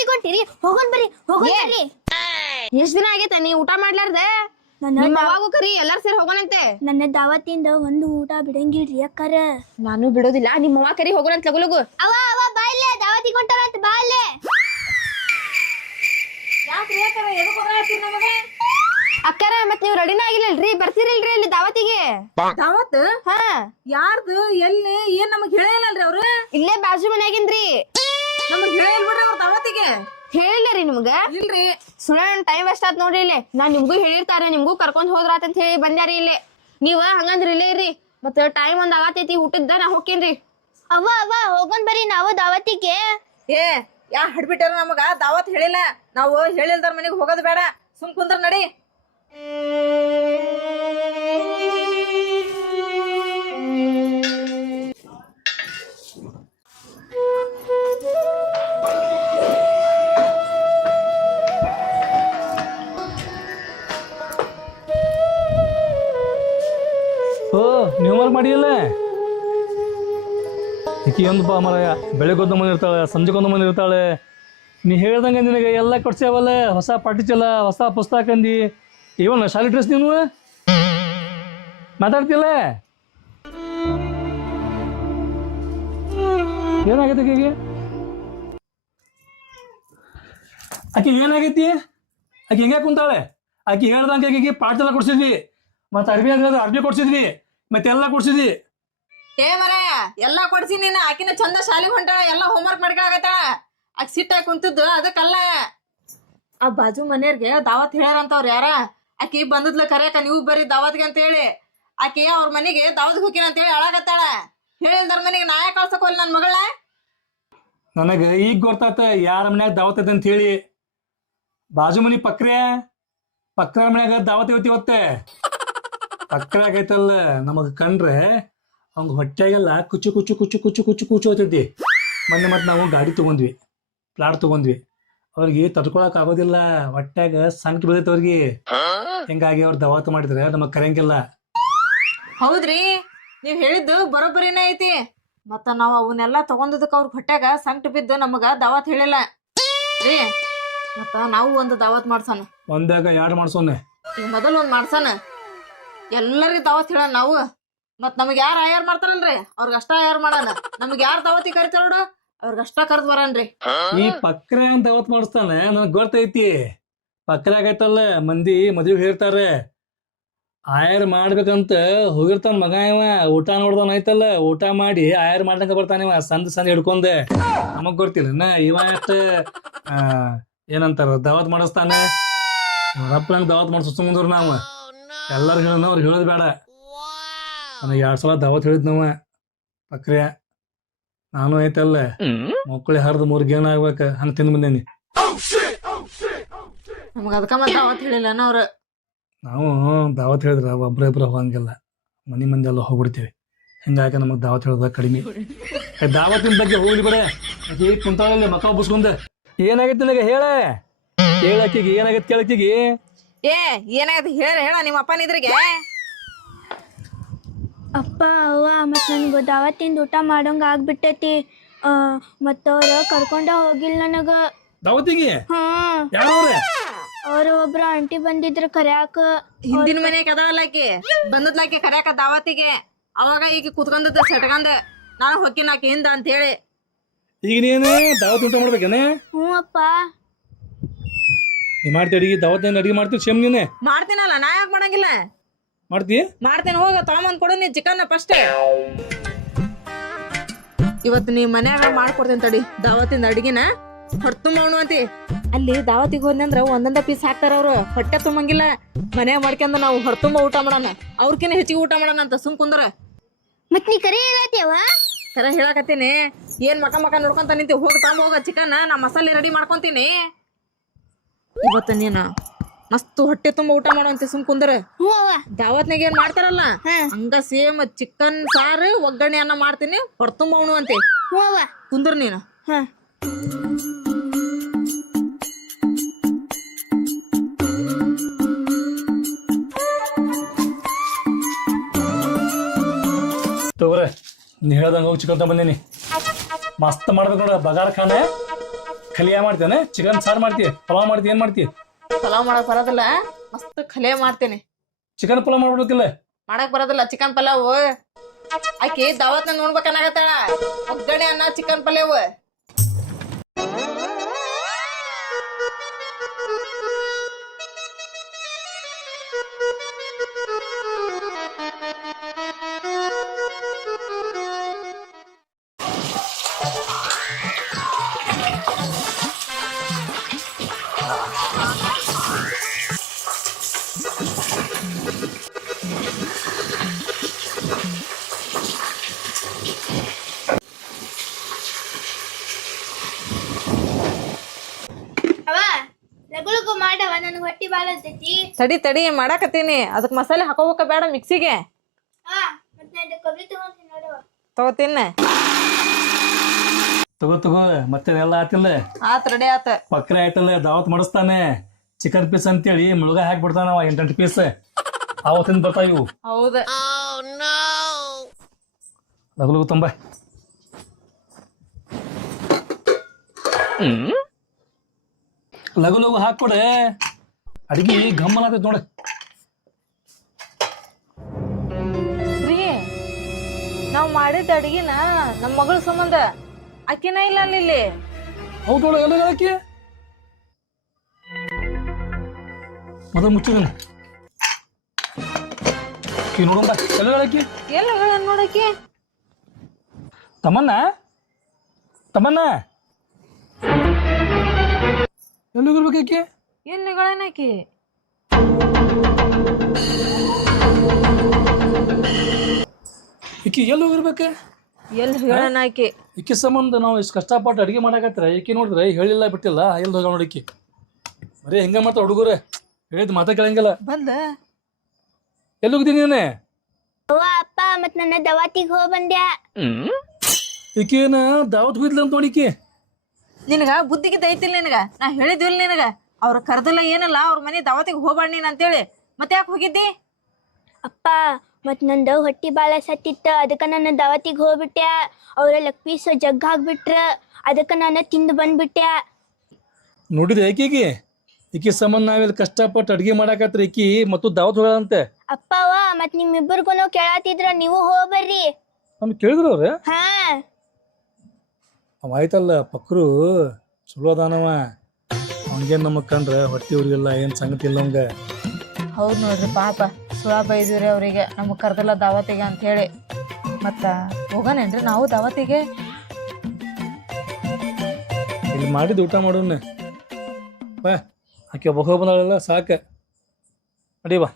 ದಾವತಿ ಕೊಂಟಿರಿ ಹೋಗೋನ್ ಬರ್ರಿ ಹೋಗೋನ್ ಎಷ್ಟ್ ದಿನ ಆಗೈತೆ ನೀ ಊಟ ಮಾಡ್ಲಾರ್ದೆ ನಿಮ್ಮ ಅವಾಗೂ ಕರಿ ಎಲ್ಲಾರು ಸೇರಿ ಹೋಗೋಣಂತೆ ನನ್ನ ದಾವತಿಂದ ಒಂದು ಊಟ ಬಿಡಂಗಿಲ್ರಿ ಅಕ್ಕಾರ ನಾನು ಬಿಡೋದಿಲ್ಲ ನಿಮ್ಮ ಅವ್ವ ಕರಿ ಹೋಗೋಣಂತ ಲಗು ಲಗು ಅವ ಅವ ಬಾಯ್ಲೆ ದಾವತಿ ಕೊಂಟಾರಂತ ಬಾಯ್ಲೆ ಅಕ್ಕಾರ ಮತ್ ನೀವ್ ರೆಡಿನ ಆಗಿಲ್ಲಲ್ರಿ ಬರ್ತೀರಿಲ್ರಿ ಇಲ್ಲಿ ದಾವತಿಗೆ ದಾವತ್ ಹಾ ಯಾರ್ದು ಎಲ್ಲಿ ಏನ್ ನಮಗ್ ಹೇಳಿಲ್ಲಲ್ರಿ ಅವ್ರು ಇಲ್ಲೇ ಬಾಜು ಮನ್ಯಾಗಿನ್ರಿ ನಮಗ್ ಹೇಳಿಲ್ ಬಿಡ್ರಿ ಅವ್ರ ದಾವತಿಗೆ ಹೇಳಿಲ್ಲ ರೀ ನಿಮ್ಗ ಇಲ್ರಿ ಸುಳ್ಳ ಟೈಮ್ ವೇಸ್ಟ್ ಆತ್ ನೋಡ್ರಿ ಇಲ್ಲಿ ನಾನ್ ನಿಮ್ಗೂ ಹೇಳಿರ್ತಾರೆ ನಿಮ್ಗೂ ಕರ್ಕೊಂಡ್ ಹೋದ್ರಾತ್ ಅಂತ ಹೇಳಿ ಬಂದ್ಯಾರಿ ಇಲ್ಲಿ ನೀವ್ ಹಂಗಂದ್ರ ಇಲ್ಲೇ ಇರ್ರಿ ಮತ್ತ ಟೈಮ್ ಒಂದ್ ಆಗತೈತಿ ಊಟದ ನಾ ಹೋಗ್ತೇನ್ರಿ ಅವ ಅವ ಹೋಗೋನ್ ಬರ್ರಿ ನಾವು ದಾವತಿಗೆ ಏ ಯಾ ಹಡ್ಬಿಟ್ಟಾರ ನಮಗ ದಾವತ್ ಹೇಳಿಲ್ಲ ನಾವು ಹೇಳಿಲ್ದಾರ ಮನೆಗೆ ಹೋಗೋದು ಬೇಡ ಸುಮ್ ಕುಂದ್ರ ನಡಿ ಓ ನೀವು ವರ್ಕ್ ಮಾಡಿಲ್ಲ ಈಕಿ ಒಂದು ಮರಯ ಬೆಳಗ್ಗೊಂದು ಮನೆ ಇರ್ತಾಳೆ ಸಂಜೆಗೊಂದು ಮನೆ ಇರ್ತಾಳೆ ನೀ ಹೇಳ್ದಂಗೆ ನಿನಗೆ ಎಲ್ಲ ಕೊಡ್ಸ್ಯಾವಲ್ಲ ಹೊಸ ಪಾಟಿ ಚಲ ಹೊಸ ಪುಸ್ತಕ ಅಂದಿ ಇವನ್ ಶಾಲೆ ಡ್ರೆಸ್ ನೀನು ಮಾತಾಡ್ತಿಲ್ಲ ಏನಾಗೈತೆ ಆಕೆ ಏನಾಗೈತಿ ಆಕೆ ಹಿಂಗೆ ಕುಂತಾಳೆ ಆಕೆ ಹೇಳ್ದಂಗೆ ಆಕೆಗೆ ಪಾಠ ಕೊಡ್ಸಿದ್ವಿ ಮತ್ತೆ ಅರ್ಬಿ ಕೊಡ್ಸಿದ್ವಿ ಮತ್ತೆಲ್ಲ ಕೊಡ್ಸಿದ್ವಿ ಏ ಮರಾಯ ಎಲ್ಲಾ ಕೊಡ್ಸಿ ನೀನ್ ಆಕಿನ ಚಂದ ಶಾಲೆಗೆ ಹೊಂಟಾಳ ಎಲ್ಲಾ ಹೋಮ್ವರ್ಕ್ ಮಾಡ್ಕೊಳಕತ್ತಾಳ ಆಕಿ ಸಿಟ್ಟಾಗಿ ಕುಂತಿದ್ದು ಅದಕ್ಕಲ್ಲ ಆ ಬಾಜು ಮನೆಯವ್ರಿಗೆ ದಾವತ್ ಹೇಳ್ಯಾರಂತವ್ರ ಯಾರ ಆಕಿ ಬಂದದ್ಲ ಕರ್ಯಾಕ ನೀವು ಬರ್ರಿ ದಾವತ್ಗೆ ಅಂತ ಹೇಳಿ ಆಕಿ ಅವ್ರ ಮನೆಗೆ ದಾವತ್ಗೆ ಹೋಗಿನ ಅಂತ ಹೇಳಿ ಅಳಾಗತ್ತಾಳ ಹೇಳಿಲ್ದಾರ ಮನೆಗೆ ನಾ ಯಾಕೆ ಕಳ್ಸಕೋಲ್ ನನ್ ಮಗಳ ನನಗೆ ಈಗ ಗೊತ್ತಾತ ಯಾರ ಮನ್ಯಾಗ ದಾವತ್ ಐತೆ ಅಂತ ಹೇಳಿ ಬಾಜು ಮನಿ ಪಕ್ರ ಮನ್ಯಾಗ ದಾವತ್ ಐತಿ ಇವತ್ತೆ ಪಕ್ರ ಆಗೈತಲ್ಲ ನಮಗ್ ಕಂಡ್ರೆ ಅವ್ನ ಹೊಟ್ಟೆಗೆಲ್ಲ ಕುಚ್ಚು ಕುಚ್ಚು ಕುಚ್ಚು ಕುಚ್ಚು ಕುಚ್ಚು ಕುಚ್ಚು ಹೋಗ್ತೈತಿ ಮೊನ್ನೆ ಮತ್ತೆ ನಾವು ಗಾಡಿ ತಗೊಂಡ್ವಿ ಪ್ಲಾಟ್ ತಗೊಂಡ್ವಿ ಅವ್ರಿಗೆ ತಡ್ಕೊಳಕ್ ಆಗೋದಿಲ್ಲ ಹೊಟ್ಟ್ಯಾಗ ಸಂಕಟ ಬೀಳೈತೆ ಅವ್ರಿಗೆ ಹಿಂಗಾಗಿ ಅವ್ರು ದಾವತ್ ಮಾಡಿದ್ರೆ ನಮಗ್ ಕರೆಯಂಗಿಲ್ಲ ಹೌದ್ರಿ ನೀವ್ ಹೇಳಿದ್ದು ಬರೋಬ್ಬರಿನೇ ಐತಿ ಮತ್ತ ನಾವ್ ಅವನ್ನೆಲ್ಲ ತಗೊಂಡದಕ್ಕ ಅವ್ರ ಹೊಟ್ಯಾಗ ಸಂಕಟ ಬಿದ್ದು ನಮಗ ದಾವತ್ ಹೇಳಿಲ್ಲ ರೀ ಮತ್ತ ನಾವು ಒಂದು ದಾವತ್ ಮಾಡ್ಸೋಣ ಒಂದಾಗ ಎರಡು ಮಾಡ್ಸೋನೆ ಈಗ ಮೊದಲು ಒಂದ್ ಮಾಡ್ಸೋಣ ಎಲ್ಲರಿಗೂ ದಾವತ್ ಹೇಳ ನಾವು ಮತ್ ನಮಗ್ ಯಾರು ಆಯಾರ್ ಮಾಡ್ತಾರಲ್ರಿ ಅವ್ರಿಗಷ್ಟ ಆಯಾರ್ ಮಾಡೋಣ ನಮಗ್ ಯಾರು ದಾವತಿ ಕರಿತಾರ ನೋಡು ಅವ್ರಿಗಷ್ಟ ಕರ್ದ್ ಬರನ್ರಿ ಈ ಪಕ್ರ ದಾವತ್ ಮಾಡಿಸ್ತಾನೆ ನನಗ್ ಗೊತ್ತೈತಿ ಪಕ್ರ ಆಗೈತಲ್ಲ ಮಂದಿ ಮದ್ವೆ ಹೇಳ್ತಾರೆ ಆಯರ್ ಮಾಡ್ಬೇಕಂತ ಹೋಗಿರ್ತಾನ ಮಗ ಇವ ಊಟ ನೋಡ್ದವನ್ ಐತಲ್ಲ ಊಟ ಮಾಡಿ ಆಯರ್ ಮಾಡ್ದಂಗ ಬರ್ತಾನ ಇವ ಸಂದ್ ಹಿಡ್ಕೊಂಡೆ ನಮಗ್ ಗೊತ್ತಿಲ್ಲ ಇವ ಎಷ್ಟ ಏನಂತಾರ ದಾವತ್ ಮಾಡಿಸ್ತಾನೆ ರಪ್ಪನಂಗ್ ದಾವತ್ ಮಾಡಿಸ್ ಮುಂದ್ರ ನಾವ ಎಲ್ಲಾರು ಹೇಳ ಅವ್ರು ಹೇಳೋದ್ ಬೇಡ ನನಗೆ 2 ಸಲ ದಾವತ್ ಹೇಳಿದ್ನವ ಪಕ್ರಿಯ ನಾನು ಐತಲ್ಲ ಮಕ್ಕಳಿ ಹರಿದು 3 ಗೇನ್ ಆಗ್ಬೇಕ ಹಂಗ ತಿಂದ್ ಬಂದೇನಿ ನಮಗ ಅದಕ್ಕ ಮತ್ತ ದಾವತ್ ಹೇಳಿಲ್ಲ ಅವ್ರ ನಾವು ದಾವತ್ ಹೇಳಿದ್ರ ಒಬ್ರಿಬ್ರು ಹೋಗಂಗಿಲ್ಲ ಮನಿ ಮಂದಿ ಎಲ್ಲ ಹೋಗ್ಬಿಡ್ತೀವಿ ಹಿಂಗಾಗಿ ನಮಗ್ ದಾವತ್ ಹೇಳೋದ ಕಡಿಮೆ ದಾವತ್ತಿನ ಬಗ್ಗೆ ಹೋಗ್ಲಿ ಬಿಡ ಆಕಿ ಕುಂತಾಳಲ್ಲಿ ಮಕ್ಕ ಒಬ್ಬಸ್ಕೊಂಡ ಏನಾಗೈತಿ ನನಗೆ ಹೇಳಕ್ಕಿಗೆ ಏನಾಗೈತಿ ಕೇಳಕ್ಕಿಗೆ ಏ ಏನಾಗೈತಿ ಹೇಳ ನಿಮ್ಮ ಅಪ್ಪನ ಇದ್ರಿಗೆ ಅಪ್ಪ ಅವ್ವ ಮತ್ ನನ್ಗ ದಾವತ್ತಿಂದ ಊಟ ಮಾಡೋಂಗ ಆಗ್ಬಿಟ್ಟೈತಿ ಮತ್ತವ್ರ ಕರ್ಕೊಂಡ ಹೋಗಿಲ್ಲ ನನಗ ದಾವತಿಗೆ ಹಾ ಯಾರವ್ರೆ ಅವ್ರು ಒಬ್ರು ಆಂಟಿ ಬಂದಿದ್ರ ಕರ್ಯಾಕ ಹಿಂದಿನ ಮನೆಗೆ ಅದವಲ್ಲಾಕಿ ಬಂದದ್ಲಾಕಿ ಕರ್ಯಾಕ ದಾವತಿಗೆ ಅವಾಗ ಈಗ ಕುತ್ಕೊಂಡದ ಸೆಟ್ಕಂದ ನಾನು ಹೊಕ್ಕಿನಾಕಿ ಹಿಂದ ಅಂತ ಹೇಳಿ ಈಗ ನೀನು ದಾವತ್ ಊಟ ಮಾಡ್ಬೇಕೇನೆ ಹ್ಞೂ ಅಪ್ಪ ನೀ ಮಾಡ್ತಿ ಅಡಿಗೆ ದಾವತ್ ಅಡಿಗೆ ಮಾಡ್ತೀವಿ ಸೇಮ್ ನೀನೆ ಮಾಡ್ತೀನಲ್ಲ ನಾ ಯಾಕೆ ಮಾಡಂಗಿಲ್ಲ ಮಾಡ್ತಿ ಮಾಡ್ತೇನೆ ಹೋಗ ತಗೊಂಬಂದ್ ಕೊಡು ನೀ ಚಿಕನ್ ಫಸ್ಟ್ ಇವತ್ತು ನೀ ಮನ್ಯಾಗ ಮಾಡ್ಕೊಡ್ತೇನೆ ತಡಿ ದಾವತ್ತಿಂದ ಅಡಿಗೆನ ಹೊಟ್ಟೆ ತುಂಬ ಅಂತಿ ಅಲ್ಲಿ ದಾವತಿಗೆ ಹೋದ್ನಂದ್ರ ಒಂದೊಂದ ಪೀಸ್ ಹಾಕ್ತಾರ ಅವ್ರು ಹೊಟ್ಟೆ ತುಂಬಂಗಿಲ್ಲ ಮನ್ಯಾಗ ಮಾಡ್ಕೊಂಡ ನಾವು ಹೊಟ್ಟೆ ತುಂಬ ಊಟ ಮಾಡೋಣ ಅವ್ರಕಿನ್ನ ಹೆಚ್ಚಿಗೆ ಊಟ ಮಾಡೋಣ ಅಂತ ಸುಮ್ ಕುಂದ್ರ ಮತ್ ನೀ ಕರಿ ಹೇಳತ್ತೀವ ಕರ ಹೇಳಕತ್ತೀನಿ ಏನ್ ಮಕ ನೋಡ್ಕೊಂತ ನಿಂತಿ ಹೋಗಿ ತಗೊಂಡ್ ಹೋಗ ಚಿಕನ್ ನಾ ಮಸಾಲೆ ರೆಡಿ ಮಾಡ್ಕೊಂತೀನಿ ಇವತ್ತು ನೀನ ಮಸ್ತ್ ಹೊಟ್ಟೆ ತುಂಬ ಊಟ ಮಾಡುವಂತೆ ಸುಮ್ ಕುಂದ್ರ ಹ್ಞೂ ಅವ್ವ ದಾವತ್ನಾಗ ಏನ್ ಮಾಡ್ತಾರಲ್ಲ ಹಂಗ ಸೇಮ್ ಚಿಕನ್ ಸಾರು ಒಗ್ಗರಣೆ ಅನ್ನ ಮಾಡ್ತೀನಿ ಹೊರ್ತುಂಬ ಉಣುವಂತೆ ಹ್ಞೂ ಅವ್ವ ಕುಂದ್ರ ನೀನು ಹಾ ತಗೋರೆ ನೀ ಹೇಳ್ದಂಗ ಹೋಗಿ ಚಿಕನ್ ತಗೊಂಬಂದಿನಿ ಮಸ್ತ್ ಮಾಡ್ಬೇಕು ನೋಡ ಬಗಾರ ಖಾನೆ ಖಲಿಯಾ ಮಾಡ್ತೇನೆ ಚಿಕನ್ ಸಾರು ಮಾಡ್ತಿ ಪಲಾವ್ ಮಾಡ್ತಿ ಏನ್ ಮಾಡ್ತಿ ಪಲಾವ್ ಮಾಡಕ್ ಬರೋದಿಲ್ಲ ಮಸ್ತ್ ಖಲೆ ಮಾಡ್ತೇನೆ ಚಿಕನ್ ಪಲಾವ್ ಮಾಡ್ಬೇಕಿಲ್ಲ ಮಾಡಕ್ ಬರೋದಿಲ್ಲ ಚಿಕನ್ ಪಲಾವ್ ಆಕಿ ದಾವತ್ನ ನೋಡ್ಬೇಕನ್ನಾಗತ್ತಾಳ ಒಗ್ಗರಣೆ ಅನ್ನ ಚಿಕನ್ ಪಲಾವ್ ಅವ ಲಗು ಮಾಡವ ನನಗೆ ಹೊಟ್ಟಿ ಬಾಳ ಹತ್ತೈತಿ. ತಡಿ ಮಾಡಾಕತ್ತೀನಿ ಅದಕ್ ಮಸಾಲೆ ಹಾಕೋಬೇಕ ಬೇಡ ಮಿಕ್ಸಿಗೆ ಮತ್ತೆ ಕೊಬ್ಬರಿ ತಗೊಂತೀನಿ ನೋಡವ. ತಗೋತೀನ ತಗೋ ಮತ್ತೆ ಎಲ್ಲ ಆತಿಲ್ಲ ಆತ್ ರೆಡಿ ಆತ ಪಕ್ರೆ ಆಯ್ತಲ್ಲ ದಾವತ್ ಮಾಡಿಸ್ತಾನೆ ಚಿಕನ್ ಪೀಸ್ ಅಂತೇಳಿ ಮುಳುಗ ಹಾಕ್ಬಿಡ್ತಾನ 8 ಪೀಸ್ ಅವತ್ತಿಂದ ಬರ್ತಾವ ಇವು ಹೌದ ಲಗು ತುಂಬ ಲಗು ಹಾಕ್ಕೊಡೆ ಅಡಿಗೆ ಗಮ್ಮನ ಆಗ್ತೈತಿ ನೋಡ ನಾವ್ ಮಾಡಿದ ಅಡ್ಗಿನ ನಮ್ ಮಗಳ ಸಂಬಂಧ ಅಕ್ಕಿನ ಇಲ್ಲ ಅಲ್ಲಿ ಹೌದು ನೋಡ ಎಲ್ಲ ಹಾಕಿ ಮದ ಮುಚ್ಚಿದನ ನೋಡಂಬ ಎಲ್ಲ ಹಾಕಿ ಎಲ್ಲ ನೋಡಕಿ ತಮ್ಮನ್ನ ಎಲ್ಲಿಗಿರ್ಬೇಕಾಕಿ ಎಲ್ಲಿಗಳೇನಾಕಿ ಈಕಿ ಎಲ್ಲಿ ಹೋಗಿರ್ಬೇಕ ಎಲ್ಲಿ ಹೇಳನಾಕಿ ಈಕಿ ಸಂಬಂಧ ನಾವು ಇಷ್ಟು ಕಷ್ಟಪಟ್ಟು ಅಡಿಗೆ ಮಾಡಾಕತ್ರ ಈಕಿ ನೋಡಿದ್ರೆ ಹೇಳಿಲ್ಲ ಬಿಟ್ಟಿಲ್ಲ ಎಲ್ಲಿ ಹೋಗ ನೋಡಿಕಿ ಬರೀ ಹೆಂಗ ಮಾಡ್ತಾವ ಹುಡುಗರು ಹೇಳಿದ್ ಮಾತಾ ಕೇಳಂಗಿಲ್ಲ ಬಂದ ಎಲ್ಲಿ ಹೋಗಿದ್ದೀನಿ ನೀನೆ ಅವ್ವ ಅಪ್ಪ ಮತ್ ನನ್ನ ದವಾತಿಗೆ ಹೋಗ್ ಬಂದ್ಯಾ. ಈಕಿನ ದಾವತ್ ಹೋಗಿದ್ಲ ಅಂತ ನೋಡಿಕಿ ನಿನಗ ಬುದ್ಧಿಗಿದ್ದ ಐತಿಲ್ಲ ನಿನಗ ನಾ ಹೇಳಿದ್ವಿಲ್ಲ ನಿನಗ ಅವ್ರ ಕರ್ದಿಲ್ಲ ಏನಲ್ಲ ಅವ್ರ ಮನೆ ದಾವತಿಗೆ ಹೋಗ್ಬಾಳ ನೀನ್ ಅಂತೇಳಿ ಮತ್ತೆ ಯಾಕೆ ಹೋಗಿದ್ದಿ ಅಪ್ಪ ಮತ್ ನಂದು ಹೊಟ್ಟಿ ಬಾಳ ಸತ್ತಿತ್ತ ಅದಕ್ಕ ನನ್ನ ದಾವತಿಗೆ ಹೋಗ್ಬಿಟ್ಯಾ. ಅವ್ರ ಲೆಗ್ ಪೀಸ್ ಜಗ್ ಹಾಕ್ಬಿಟ್ರ ಅದಕ್ಕ ನಾನು ತಿಂದು ಬಂದ್ಬಿಟ್ಯಾ. ನೋಡಿದ್ರೆ ಈಕಿಗೆ ಈಕಿ ಸಂಬಂಧ ನಾವಿಲ್ಲಿ ಕಷ್ಟಪಟ್ಟು ಅಡಿಗೆ ಮಾಡಾಕತ್ರ ಈಕಿ ಮತ್ತು ದಾವತ್ ಹೋಗಂತೆ ಅಪ್ಪವ ಮತ್ ನಿಮ್ಮಿಬ್ಬರಿಗೂ ಕೇಳತ್ತಿದ್ರ ನೀವು ಹೋಗ್ಬರ್ರಿ. ನಮ್ಗೆ ಕೇಳಿದ್ರು ಅವ್ರೆ ಹಾ ಅವ ಆಯ್ತಲ್ಲ ಪಕ್ರು ಚಲೋ ಅದಾನವ ಹಂಗೇನ್ ನಮಗ್ ಕಂಡ್ರ ಹೊಟ್ಟಿ ಊರಿಗೆಲ್ಲ ಏನ್ ಸಂಗತಿ ಇಲ್ಲ ಅವಂಗ ಹೌದ್ ನೋಡ್ರಿ ಪಾಪ ಸುಳ ಬೈದಿವ್ರಿ ಅವ್ರಿಗೆ ನಮಗ್ ಕರ್ದಲ್ಲ ದಾವತಿಗೆ ಅಂತ ಹೇಳಿ ಮತ್ತ ಹೋಗೋಣೇನ್ರಿ ನಾವು ದಾವತಿಗೆ ಇಲ್ಲಿ ಮಾಡಿದ್ದು ಊಟ ಮಾಡೋಣ ಬಾ ಆಕೆ ಒಬ್ಬ ಬಂದಾಳೆಲ್ಲ ಸಾಕ ನಡಿ ಬಾ